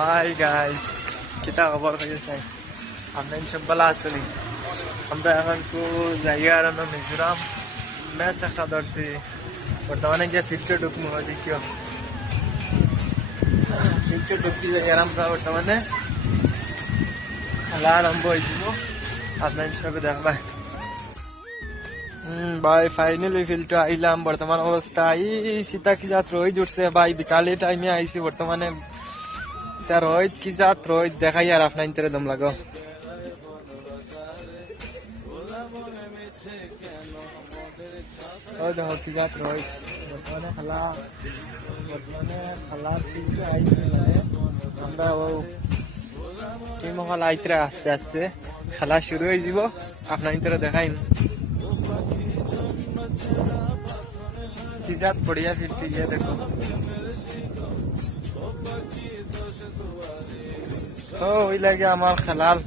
Hi guys, কিতা খবর হয়েছে? আপনার সব ভালো আছেন? আমরা এখন তো জায়গার নাম মিজোরাম ম্যাচ একটা ধরছি। বর্তমানে গিয়ে ফিল্ডে ঢুকবো, দেখিও ফিল্ডে ঢুকতে জায়গার আমরা বর্তমানে খেলা আরম্ভ হয়েছিল। আপনার হিসাবে দেখবা ভাই ফাইনালি ফিল্ডে আইলাম। বর্তমান অবস্থা এই সীতা কি জাত রোদ উঠছে ভাই, বিকালে টাইমে আইছি। বর্তমানে তার রোদ কি জাত রোদ দেখাই আর আপনার ইন্টারে দম লাগো। ওই দেখো কি জাত রোদ। বর্তমানে খেলার ফিল্ডে আইছি, মানে আমরা ও টিম হল আইতরা আস্তে আস্তে খেলা শুরু হয়ে যাব। আপনার ইন্টারে দেখাইন কি জাত বড়িয়া ফিল্ডে গিয়ে দেখো। ওই লাগে আমার খেলার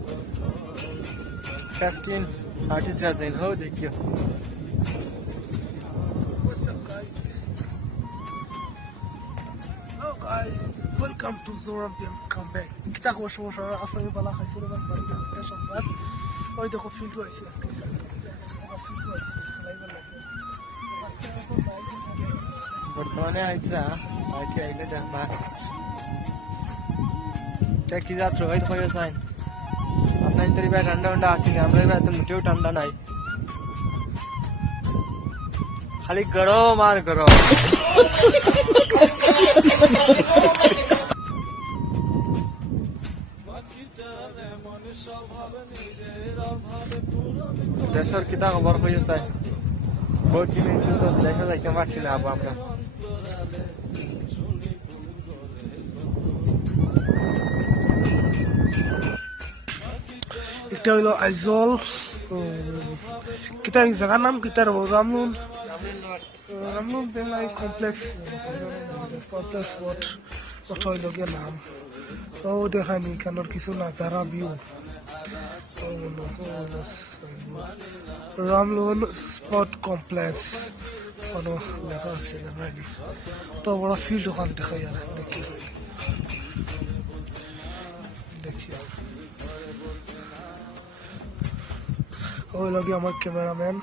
15-30,000 হো দেখিও। Welcome to Zorampian comeback. Kita ko সমস্যা আছে বালা খাইছে না বাড়ি থেকে সংবাদ। ওই দেখো ফিল্ড হইছে আজকে। বর্তমানে আইতরা আইতে আইলে দেখবা কি জাত রোহিত হয়ে যায়। আপনার ইন্টারি ভাই ঠান্ডা ঠান্ডা আসেনি, আমরা এবার এত মোটেও ঠান্ডা নাই, খালি গরম আর গরম। দেশের কিতা খবর হয়েছে? বহুত জিনিস তো দেখা যাইতে পারছি না আবু আমরা। একটা হইলো আইজল, কিতা জায়গার নাম কিতা রামনুন দেলাই কমপ্লেক্স ওট হইল গিয়ে নাম। ও দেখায়নি কারণ কিছু নাজারা ভিউ। রামলুন স্পট কমপ্লেক্স কোনো লেখা আছে দেখায়নি। তো বড় ফিল্ড ওখান দেখাই আর দেখি ওই লগে আমার ক্যামেরাম্যান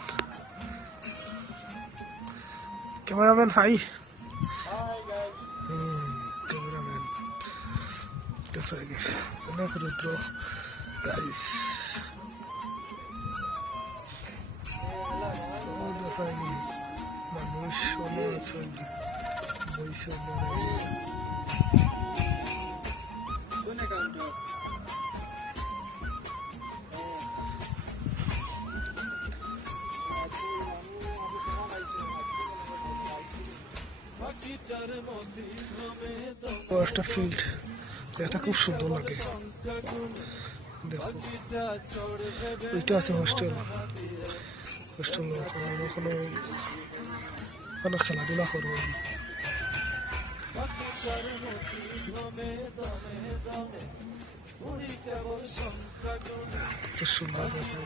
হাই ক্যামেরাম্যান দেখায়নি অনেক রুদ্র গাইস। দেখায়নি মানুষ অনেক আছেন বইসে একটা ফিল্ড এটা খুব সুন্দর লাগে। দেখো ওইটা আছে হোস্টেল ওখানে খেলাধুলা করবো। কত সুন্দর দেখো।